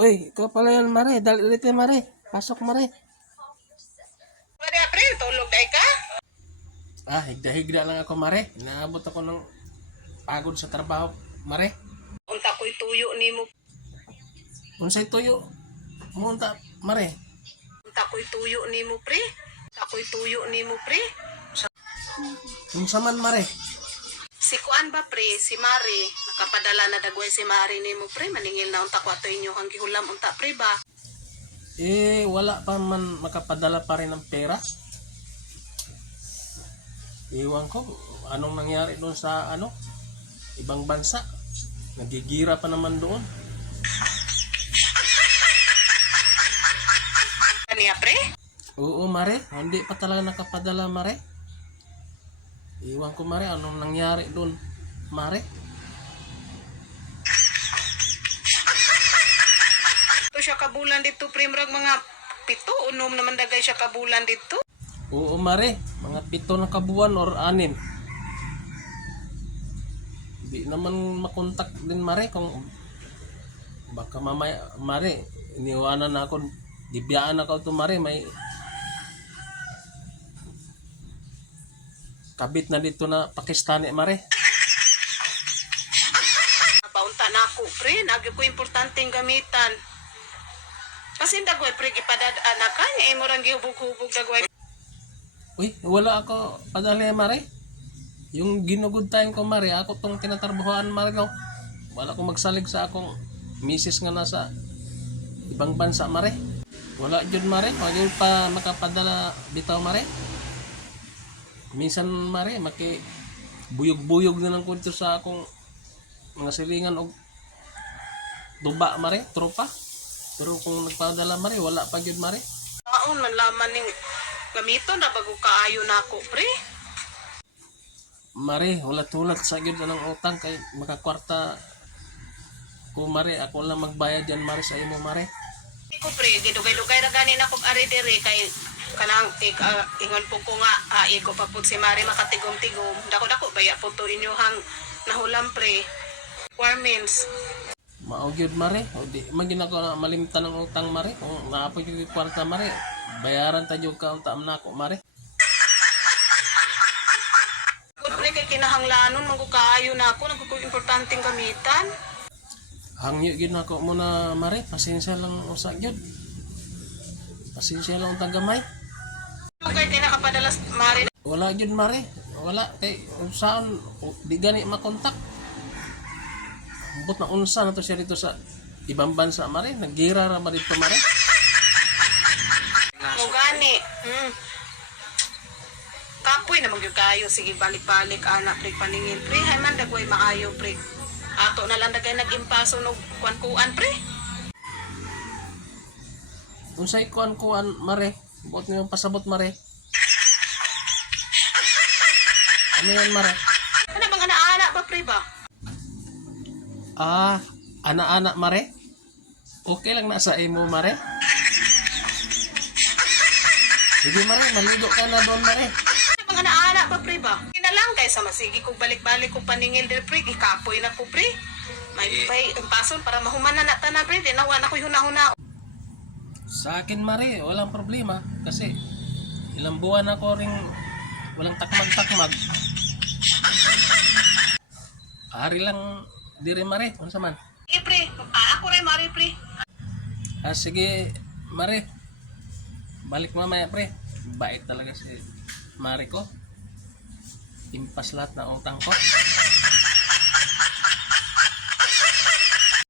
Uy, ikaw pala yan, Mare. Dali dito, Mare. Pasok, Mare. Mare, pre, tulog day ka? Higda-higda lang ako, Mare. Naabot ako ng pagod sa trabaho, Mare. Unta ko'y tuyo ni mo. Unsay tuyo? Munta, Mare. Unta ko'y tuyo ni mo, pre. Unta ko'y tuyo ni mo, pre. Unsa man, Mare. Si Kuan ba, pre? Si Mari. Nakapadala na dagway si Mari ni mo, pre. Maningil na unta ko ato inyo hang gihulam unta, pre ba? Wala pa man makapadala pa rin ng pera. Iwan ko, anong nangyari doon sa, ibang bansa. Nagigira pa naman doon. Kaniya, pre? Oo, Mare. Hindi pa talaga nakapadala, Mare. Iwan ko, Mare, anong nangyari doon, Mare. Ito siya kabulan dito, pre. Murag mga 7, 6 naman dagay siya kabulan dito. Oo, Mare. Mga 7 na kabuan or 6. Hindi naman makontak din, Mare. Kung baka mamaya, Mare, iniwanan na ako. Dibiyaan ako ito, Mare. May kabit na dito na Pakistani, Mare. Paunta na ako, pre. Nagi ko importanteng gamitan. Kasi dagway, pre, ipadadaan na ka. Nga imo rang gihubog-hubog dagway. Uy, wala ako padali, Mare. Yung ginugod time ko, Mare, ako tong tinatarbahoan, Mare, no? Wala akong magsalig sa akong misis nga nasa ibang bansa, Mare. Wala dyan, Mare. Wala pa makapadala bitaw, Mare. Minsan, Mare, buyog-buyog na lang ko dito sa akong mga silingan o duba, Mare, tropa. Pero kung nagpadala, Mare, wala pa dyan, Mare. Taon man laman ning gamito na bago kaayo na ako, pre. Mare, hulat-hulat sa gyud ng utang kay makakwarta ko, Mare. Ako lang magbayad yan, Mare, sa imo, Mare. Ko, pre, gidugay-dugay ra ganin ako ari diri kay kanang ingon po ko nga igo pa pud si Mari makatigom-tigom. Dako-dako baya po to inyohang nahulam, pre. Requirements. Mao gyud, Mare. O di magina ko na malimtan ng utang, Mare. Kung naapoy yung kwarta, Mare, bayaran tayo ka unta man ako, Mare. Good, pre, kay kinahanglanon magkaayo na ako nagko importanteng gamitan. Hangyo gyud nako muna, Mare. Pasensya lang usa gyud. Pasensya lang untang gamay. Kay di nakapadalas Mari. Wala gyud, Mare. Wala kay unsaon di gani makontak. Ambot na unsa na to siya dito sa ibang bansa, Mare. Nagira ra ba dito, Mare? Mo gani. Kapoy na magyud kayo, sige balik-balik anak, pre, paningin, pre. Hay man dagway maayo, pre. Ato na lang dagay nag-impaso no kuan-kuan, pre. Unsay kuan, Mare? Bot niyo pasabot, Mare. Ano yan, Mare? Ano bang anak-anak ba, pre ba? Anak-anak, Mare? Okay lang na sa imo, Mare? Sige, Mare, maligo ka na doon, Mare. Ano bang anak-anak ba, pre ba? Kinalang kay sa masigi kog balik-balik kog paningil der, pre. Ikapoy na ko, pre. May impason para mahumanan na tanan, pre. Di nawa na ko huna-huna. Sa akin, Mare, walang problema. Kasi ilang buwan ako ring walang takmag-takmag. Ari lang dire, Mare. Unsa man? Sige, pre. Ako rin, Mari, pre. Sige, Mare. Balik mamaya, pre. Bait talaga si Mare ko. Impas lahat ng utang ko.